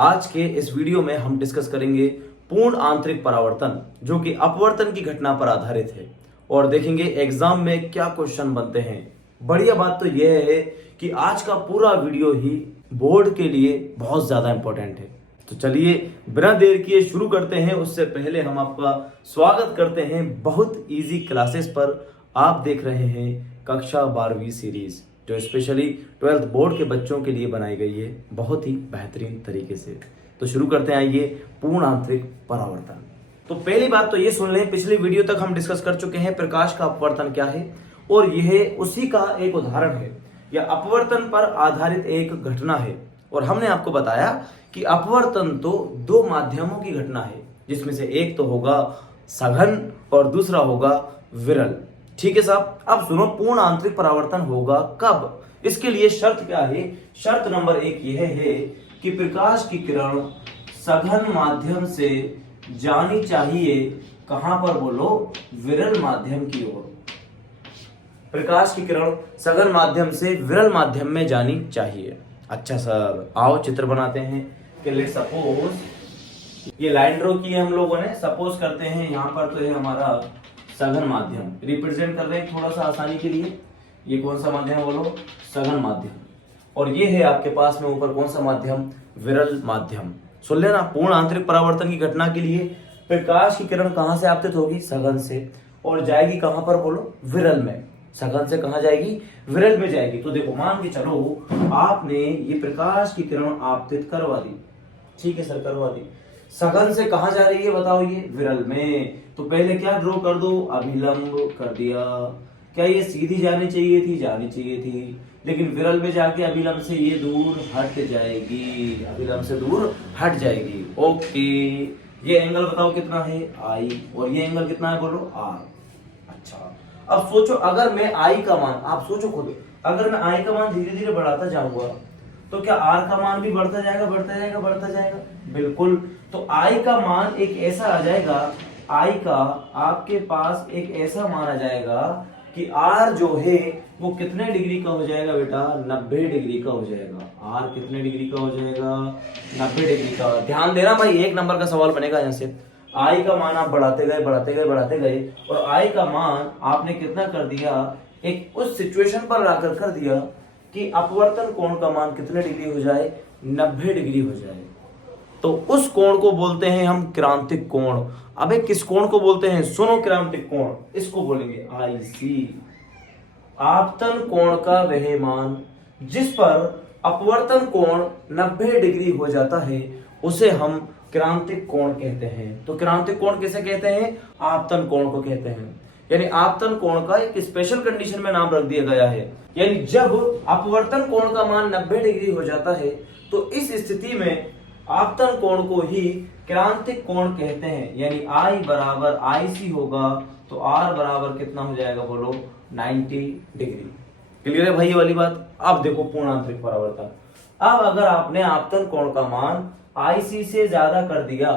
आज के इस वीडियो में हम डिस्कस करेंगे पूर्ण आंतरिक परावर्तन, जो कि अपवर्तन की घटना पर आधारित है, और देखेंगे एग्जाम में क्या क्वेश्चन बनते हैं। बढ़िया बात तो यह है कि आज का पूरा वीडियो ही बोर्ड के लिए बहुत ज्यादा इंपॉर्टेंट है। तो चलिए बिना देर किए शुरू करते हैं। उससे पहले हम आपका स्वागत करते हैं बहुत इजी क्लासेस पर। आप देख रहे हैं कक्षा 12वीं सीरीज, जो स्पेशली 12th बोर्ड के बच्चों के लिए बनाई गई है बहुत ही बेहतरीन तरीके से। तो शुरू करते हैं, आइए पूर्ण आंतरिक परावर्तन। तो पहली बात तो ये सुन लें, पिछली वीडियो तक हम डिस्कस कर चुके हैं प्रकाश का अपवर्तन क्या है, और यह उसी का एक उदाहरण है या अपवर्तन पर आधारित एक घटना है। और हमने आपको बताया कि अपवर्तन तो दो माध्यमों की घटना है, जिसमें से एक तो होगा सघन और दूसरा होगा विरल। ठीक है साहब, अब सुनो, पूर्ण आंतरिक परावर्तन होगा कब? इसके लिए शर्त क्या है? शर्त नंबर 1 यह है कि प्रकाश की किरण सघन माध्यम से जानी चाहिए। कहां पर बोलो? विरल माध्यम की ओर। प्रकाश की किरण सघन माध्यम से विरल माध्यम में जानी चाहिए। अच्छा सर, आओ चित्र बनाते हैं कि लेट्स सपोज ये लाइन ड्रॉ की है हम लोगों ने। सपोज करते हैं यहाँ पर तो है हमारा सघन माध्यम, रिप्रेजेंट कर रहे हैं थोड़ा सा आसानी के लिए। ये कौन सा माध्यम है बोलो? सघन माध्यम। और ये है आपके पास में ऊपर कौन सा माध्यम? विरल माध्यम। सुन लेना, पूर्ण आंतरिक परावर्तन की घटना के लिए प्रकाश की किरण कहां से आपतित होगी? सघन से, और जाएगी कहां पर बोलो? विरल में। सघन से कहां जाएगी? विरल में जाएगी। तो देखो, मान के चलो आपने ये प्रकाश की किरण आपतित करवा दी। ठीक है सर, करवा दी। सघन से कहां जा रही है बताओ? ये विरल में। तो पहले क्या ड्रॉ कर दो? अभिलंब कर दिया। क्या ये सीधी जानी चाहिए थी? जानी चाहिए थी, लेकिन विरल में जाके अभिलंब से ये दूर हट जाएगी। अभिलंब से दूर हट जाएगी। ओके, ये एंगल बताओ कितना है? आई। और ये एंगल कितना है बोलो? आर। अच्छा, अब सोचो, अगर मैं आई का मान, आप सोचो खुद, अगर मैं आई का मान धीरे धीरे बढ़ाता जाऊंगा तो क्या आर का मान भी बढ़ता जाएगा? बढ़ता जाएगा, बढ़ता जाएगा। बिल्कुल। तो आई का मान एक ऐसा आ जाएगा, आई का आपके पास एक ऐसा मान आ जाएगा कि आर जो है वो कितने डिग्री का हो जाएगा बेटा? 90 डिग्री का हो जाएगा। आर कितने डिग्री का हो जाएगा? 90 डिग्री का। ध्यान देना भाई, 1 नंबर का सवाल बनेगा यहाँ से। आई का मान आप बढ़ाते गए, बढ़ाते गए, बढ़ाते गए, और आई का मान आपने कितना कर दिया? एक उस सिचुएशन पर लाकर कर दिया कि अपवर्तन कोण का मान कितने डिग्री हो जाए? 90 डिग्री हो जाए। तो उस कोण को बोलते हैं हम क्रांतिक कोण। अबे किस कोण को बोलते हैं? सुनो, क्रांतिक कोण, इसको बोलेंगे आईसी। आपतन कोण का वह मान जिस पर अपवर्तन कोण 90 डिग्री हो जाता है उसे हम क्रांतिक कोण कहते हैं। तो क्रांतिक कोण किसे कहते हैं? आपतन कोण को कहते हैं। यानी आपतन कोण का एक स्पेशल कंडीशन में नाम रख दिया गया है। यानी जब अपवर्तन कोण का मान 90 डिग्री हो जाता है तो इस स्थिति में आपतन कोण को ही क्रांतिक कोण कहते हैं। यानी आई बराबर आईसी होगा तो आर बराबर कितना हो जाएगा बोलो? 90 डिग्री। क्लियर है भाई ये वाली बात? अब देखो पूर्ण आंतरिक परावर्तन। अब अगर आपने आपतन कोण का मान आईसी से ज्यादा कर दिया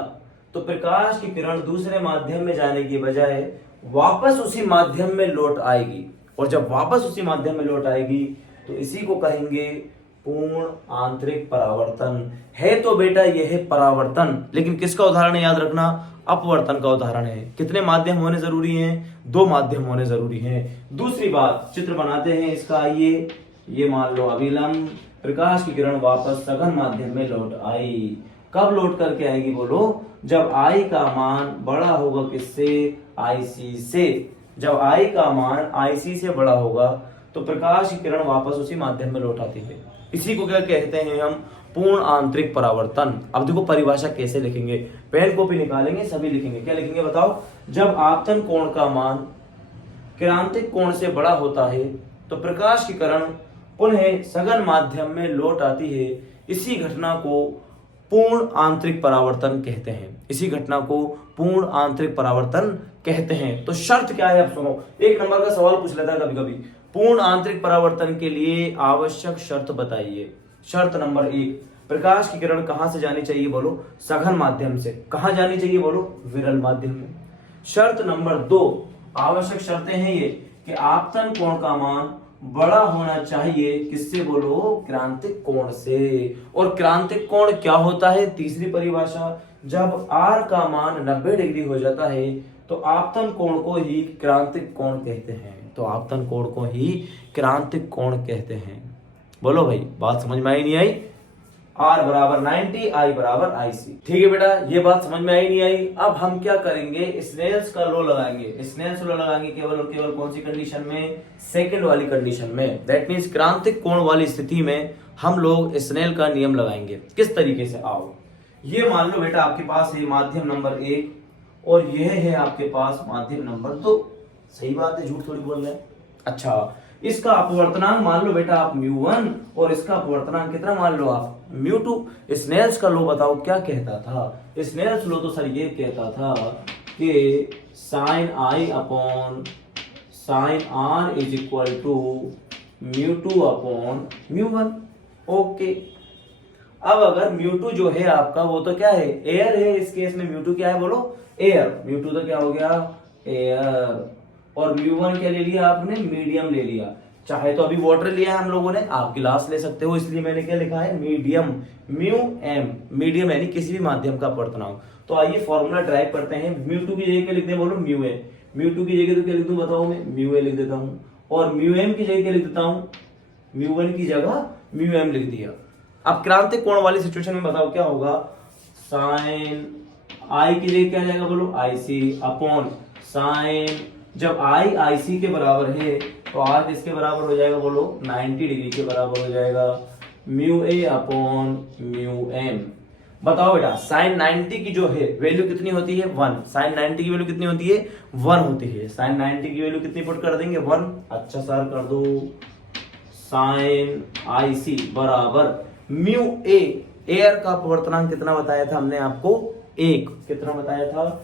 तो प्रकाश की किरण दूसरे माध्यम में जाने की बजाय वापस उसी माध्यम में लौट आएगी, और जब वापस उसी माध्यम में लौट आएगी तो इसी को कहेंगे पूर्ण आंतरिक परावर्तन। है तो बेटा यह है परावर्तन, लेकिन किसका उदाहरण है? याद रखना, अपवर्तन का उदाहरण है। कितने माध्यम होने जरूरी हैं? 2 माध्यम होने जरूरी हैं। दूसरी बात, चित्र बनाते हैं इसका। आइए, ये मान लो अभिलंब, प्रकाश की किरण वापस सघन माध्यम में लौट आई। कब लौट करके आएगी बोलो? जब आई का मान बड़ा होगा किससे? आईसी से। जब आई का मान आईसी से बड़ा होगा तो प्रकाश की किरण वापस उसी माध्यम में लौट आती है। इसी को क्या कहते हैं हम? पूर्ण आंतरिक परावर्तन। अब देखो परिभाषा कैसे लिखेंगे, पेन कॉपी निकालेंगे, सभी लिखेंगे। क्या लिखेंगे बताओ? जब आपतन कोण का मान क्रांतिक कोण से बड़ा होता है तो प्रकाश की किरण पुनः सघन माध्यम में लौट आती है। इसी घटना को पूर्ण आंतरिक परावर्तन कहते हैं। इसी घटना को पूर्ण आंतरिक परावर्तन कहते हैं। तो शर्त क्या है? अब सुनो, 1 नंबर का सवाल पूछ लेता है कभी कभी। पूर्ण आंतरिक परावर्तन के लिए आवश्यक शर्त बताइए। शर्त नंबर 1, प्रकाश की किरण कहां से जानी चाहिए बोलो? सघन माध्यम से। कहां जानी चाहिए बोलो? विरल माध्यम में। शर्त नंबर 2, आवश्यक शर्तें हैं ये कि आपतन कोण का मान बड़ा होना चाहिए किससे बोलो, क्रांतिक कोण से। और क्रांतिक कोण क्या होता है, तीसरी परिभाषा, जब r का मान 90 डिग्री हो जाता है तो आपतन कोण को ही क्रांतिक कोण कहते हैं। तो आपतन कोण को ही क्रांतिक कोण कहते हैं। बोलो भाई, बात समझ में आई नहीं आई? R बराबर 90, I बराबर IC। ठीक है बेटा, ये बात समझ में आई नहीं आई? अब हम क्या करेंगे, स्नेल्स का लॉ लगाएंगे। स्नेल्स लॉ लगाएंगे केवल और केवल कौन सी कंडीशन में, सेकंड वाली कंडीशन में। दैट मींस क्रांतिक कोण वाली स्थिति में हम लोग स्नेल का नियम लगाएंगे। किस तरीके से, आओ ये मान लो बेटा आपके पास है माध्यम नंबर 1 और यह है आपके पास माध्यम नंबर 2। सही बात है, झूठ थोड़ी बोल रहे हैं। अच्छा, इसका अपवर्तनांक मान लो बेटा आप μ1 और इसका अपवर्तनांक कितना मान लो आप μ2। स्नेल्स का लॉ बताओ क्या कहता था? स्नेल्स लॉ तो सर ये कहता था कि sin I upon sin R is equal to μ2 upon μ1। Okay, अब अगर μ2 जो है आपका वो तो क्या है, एयर है। इस केस में μ2 क्या है बोलो, एयर। μ2 तो क्या हो गया, एयर। और μ1 क्या ले लिया आपने, मीडियम ले लिया। चाहे तो अभी वाटर लिया है हम लोगों ने, आप गिलास ले सकते हो, इसलिए मैंने क्या लिखा है, मीडियम, μm, मीडियम यानी किसी भी माध्यम का अपवर्तनांक। तो आइए फॉर्मूला ड्राइव करते हैं। μ2 की जगह क्या लिखते हैं बोलो, μa। μ2 की जगह तो क्या लिख दूं बताओ, मैं μa लिख देता हूं। और μm की जगह क्या लिख देता हूं, μ1 की जगह μm लिख दिया। अब क्रांतिक कोण वाली सिचुएशन में बताओ क्या होगा, साइन I की जगह क्या जाएगा बोलो, IC अपॉन साइन, जब I IC के बराबर है तो R किसके बराबर हो जाएगा बोलो, 90 डिग्री के बराबर हो जाएगा, μA अपॉन μm। बताओ बेटा साइन 90 की जो है वैल्यू कितनी होती है, 1। साइन 90 की वैल्यू कितनी होती है, 1 होती है। साइन 90 की वैल्यू कितनी पुट कर देंगे, 1। अच्छा सर कर दो, साइन IC बराबर μA, एयर का अपवर्तनांक कितना बताया था हमने आपको, 1। कितना बताया था,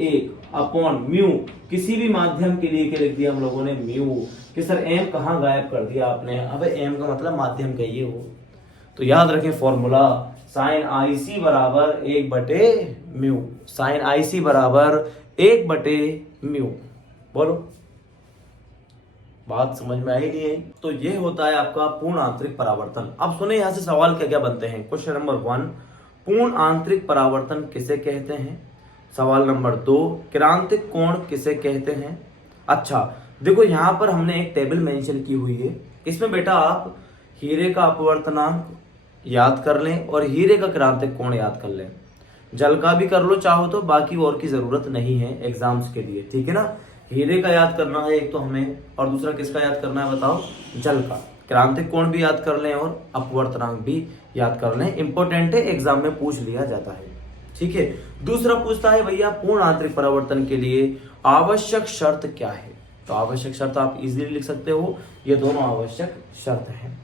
1 अपॉन म्यू, किसी भी माध्यम के लिए क्या लिख दिया हम लोगों ने, म्यू। कि सर एम कहां गायब कर दिया आपने, अब एम का मतलब माध्यम का ये हो। तो याद रखें फॉर्मूला, साइन IC बराबर 1/म्यू। साइन IC बराबर 1/म्यू। बोलो, बात समझ में आई नहीं है? तो ये होता है आपका पूर्ण आंतरिक परावर्तन। अब सुने यहां से सवाल क्या क्या बनते हैं। क्वेश्चन नंबर 1, पूर्ण आंतरिक परावर्तन किसे कहते हैं। सवाल नंबर 2, क्रांतिक कोण किसे कहते हैं। अच्छा देखो, यहां पर हमने एक टेबल मेंशन की हुई है। इसमें बेटा आप हीरे का अपवर्तनांक याद कर लें और हीरे का क्रांतिक कोण याद कर लें। जल का भी कर लो चाहो तो, बाकी और की जरूरत नहीं है एग्जाम्स के लिए, ठीक है ना। हीरे का याद करना है एक तो हमें, और दूसरा किसका याद करना है बताओ, जल का। क्रांतिक कोण भी याद कर लें और अपवर्तनांक भी याद कर लें, इंपॉर्टेंट है, एग्जाम में पूछ लिया जाता है, ठीक है। दूसरा पूछता है भैया पूर्ण आंतरिक परावर्तन के लिए आवश्यक शर्त क्या है। तो आवश्यक शर्त आप इजीली लिख सकते हो, ये दोनों आवश्यक शर्त हैं।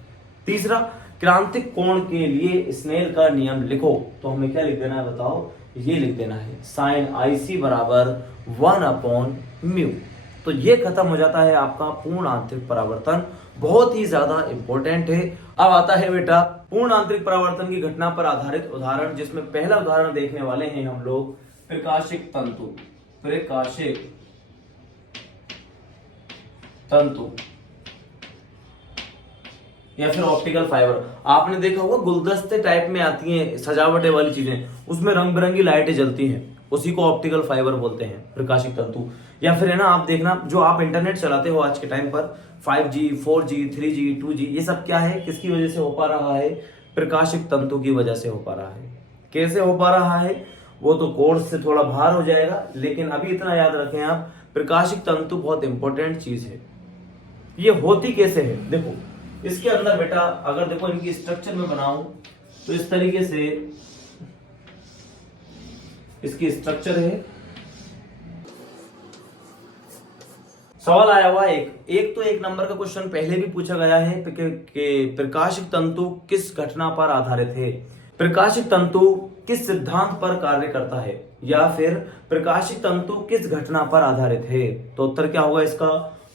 तीसरा, क्रांतिक कोण के लिए स्नेल का नियम लिखो। तो हमें क्या लिख देना है बताओ, ये लिख देना है साइन IC बराबर 1/म्यू। तो ये खत्म हो जाता है आपका पूर्ण आंतरिक परावर्तन, बहुत ही ज्यादा इंपॉर्टेंट है। अब आता है बेटा पूर्ण आंतरिक परावर्तन की घटना पर आधारित उदाहरण, जिसमें पहला उदाहरण देखने वाले हैं हम लोग प्रकाशिक तंतु। प्रकाशिक तंतु या फिर ऑप्टिकल फाइबर। आपने देखा होगा गुलदस्ते टाइप में आती हैं सजावटें वाली चीजें, उसमें रंग बिरंगी लाइटें जलती हैं, उसी को ऑप्टिकल फाइबर बोलते हैं, प्रकाशिक तंतु। या फिर है ना, आप देखना जो आप इंटरनेट चलाते हो आज के टाइम पर, 5G 4G 3G 2G, ये सब क्या है, किसकी वजह से हो पा रहा है, प्रकाशिक तंतु की वजह से हो पा रहा है। कैसे हो पा रहा है वो तो कोर्स से थोड़ा बाहर हो जाएगा, लेकिन अभी इतना याद रखें आप, प्रकाशिक तंतु बहुत इंपॉर्टेंट चीज है। ये होती कैसे है, देखो इसके अंदर बेटा अगर देखो इनकी स्ट्रक्चर में बनाऊं तो इस तरीके से इसकी स्ट्रक्चर है। सवाल आया हुआ एक तो 1 नंबर का क्वेश्चन पहले भी पूछा गया है कि प्रकाशिक तंतु किस घटना पर आधारित है, प्रकाशिक तंतु किस सिद्धांत पर कार्य करता है, या फिर प्रकाशिक तंतु किस घटना पर आधारित है। तो उत्तर क्या होगा इसका,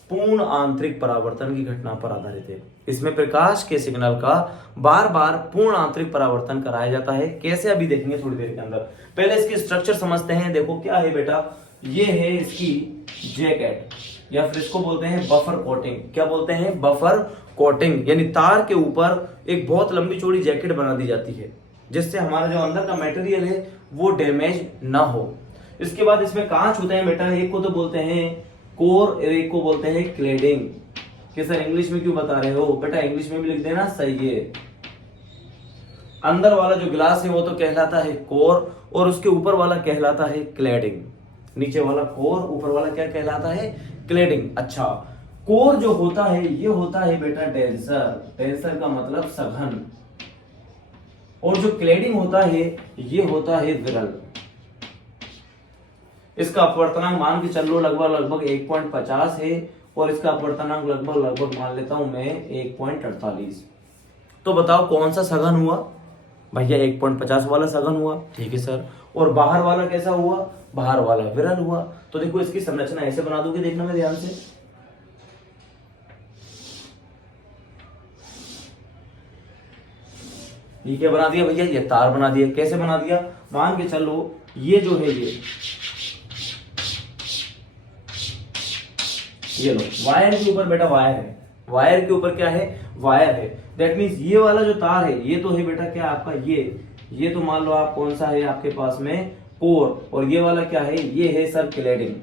पूर्ण आंतरिक परावर्तन की घटना पर आधारित है। इसमें प्रकाश के सिग्नल का बार बार पूर्ण आंतरिक परावर्तन कराया जाता है। कैसे अभी देखेंगे थोड़ी देर के अंदर, पहले इसकी स्ट्रक्चर समझते हैं। देखो क्या है बेटा, ये है इसकी जैकेट, या फिर इसको बोलते हैं बफर कोटिंग। क्या बोलते हैं? Buffer coating. यानी तार के ऊपर एक बहुत लंबी चौड़ी जैकेट बना दी जाती है जिससे हमारा जो अंदर का मटेरियल है वो डैमेज ना हो। इसके बाद इसमें कांच होते हैं बेटा, एक को तो बोलते हैं कोर और एक को बोलते हैं क्लेडिंग। कि सर इंग्लिश में क्यों बता रहे हो? बेटा इंग्लिश में भी लिख देना, सही है। अंदर वाला जो ग्लास है वो तो कहलाता है कोर और उसके ऊपर वाला कहलाता है क्लेडिंग। नीचे वाला कोर, ऊपर वाला क्या कहलाता है? क्लेडिंग। अच्छा, कोर जो होता है ये होता है बेटा डेंसर। डेंसर का मतलब सघन। और जो क्लेडिंग होता है ये होता है विरल। इसका अपवर्तनांक मान के चल लो लगभग 1.50 है और इसका अपवर्तनांक लगभग मान लेता हूं मैं 1.48। तो बताओ कौन सा सघन हुआ? भैया 1.50 वाला सघन हुआ, ठीक है सर। और बाहर वाला कैसा हुआ? बाहर वाला विरल हुआ। तो देखो इसकी संरचना ऐसे बना दूंगी, देखना में ध्यान से। ये क्या बना दिया भैया? ये तार बना दिया। कैसे बना दिया? मान के चलो ये जो है ये लो, वायर के ऊपर बेटा वायर है। वायर के ऊपर क्या है? वायर है। दैट मीन्स ये वाला जो तार है ये तो है बेटा क्या आपका? ये तो मान लो आप कौन सा है आपके पास में? कोर। और ये वाला क्या है? ये है सर क्लेडिंग।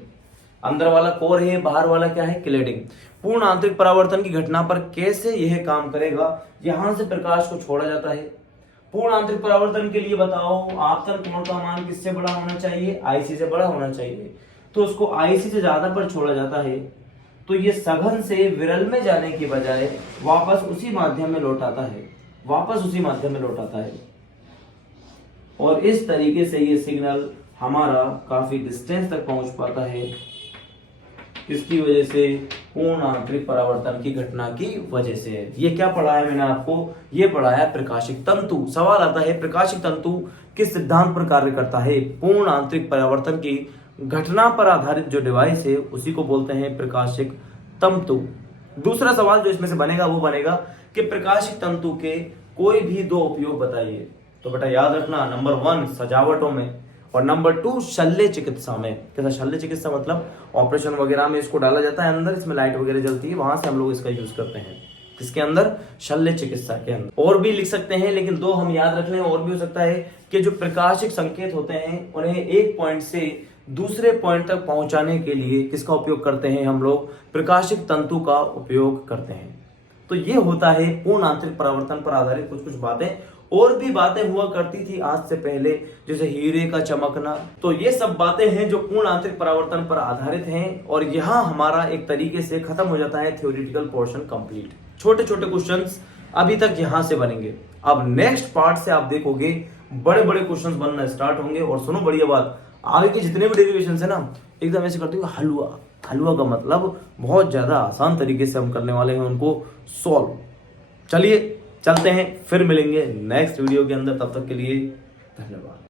अंदर वाला कोर है, बाहर वाला क्या है? क्लेडिंग। पूर्ण आंतरिक परावर्तन की घटना पर कैसे यह काम करेगा? यहां से प्रकाश को छोड़ा जाता है। पूर्ण आंतरिक परावर्तन के लिए बताओ आपतन कोण का मान किससे बड़ा होना चाहिए? आईसी से बड़ा होना चाहिए। तो उसको आईसी से ज्यादा पर छोड़ा जाता है तो ये सघन से विरल में जाने की बजाय वापस उसी माध्यम में लौटाता है। और इस तरीके से ये सिग्नल हमारा काफी डिस्टेंस तक पहुंच पाता है। किसकी वजह से? पूर्ण आंतरिक परावर्तन की घटना की वजह से। ये क्या पढ़ाया मैंने आपको? ये पढ़ाया प्रकाशिक तंतु। सवाल आता है प्रकाशिक तंतु किस सिद्धांत पर कार्य करता है? पूर्ण आंतरिक परावर्तन की घटना पर आधारित जो डिवाइस है उसी को बोलते हैं प्रकाशिक तंतु। दूसरा सवाल जो इसमें से बनेगा वो बनेगा कि प्रकाशिक तंतु के कोई भी दो उपयोग बताइए। तो बेटा याद रखना, नंबर 1 सजावटों में और नंबर 2 शल्य चिकित्सा में। कैसा? शल्य चिकित्सा मतलब ऑपरेशन वगैरह में इसको डाला जाता है अंदर, इसमें लाइट वगैरह जलती है, वहां से हम लोग इसका यूज करते हैं। किसके अंदर? शल्य चिकित्सा के अंदर। और भी लिख सकते हैं लेकिन 2 हम याद रख लें। और भी हो सकता है कि जो प्रकाशिक संकेत होते हैं उन्हें एक पॉइंट से दूसरे पॉइंट तक पहुंचाने के लिए किसका उपयोग करते हैं हम लोग? प्रकाशिक तंतु का उपयोग करते हैं। तो ये होता है पूर्ण आंतरिक परावर्तन पर आधारित कुछ बातें। और भी बातें हुआ करती थी आज से पहले, जैसे हीरे का चमकना। तो ये सब बातें हैं जो पूर्ण आंतरिक परावर्तन पर आधारित हैं। और यहाँ हमारा एक तरीके से खत्म हो जाता है थ्योरेटिकल पोर्शन कंप्लीट। छोटे छोटे क्वेश्चंस अभी तक यहाँ से बनेंगे। अब नेक्स्ट पार्ट से आप देखोगे बड़े बड़े क्वेश्चंस बनना स्टार्ट होंगे। और सुनो बढ़िया बात, आगे के जितने भी डेरिवेशन है ना एकदम ऐसे करते हुए हलवा का मतलब बहुत ज्यादा आसान तरीके से हम करने वाले हैं उनको सॉल्व। चलिए चलते हैं, फिर मिलेंगे नेक्स्ट वीडियो के अंदर। तब तक के लिए धन्यवाद।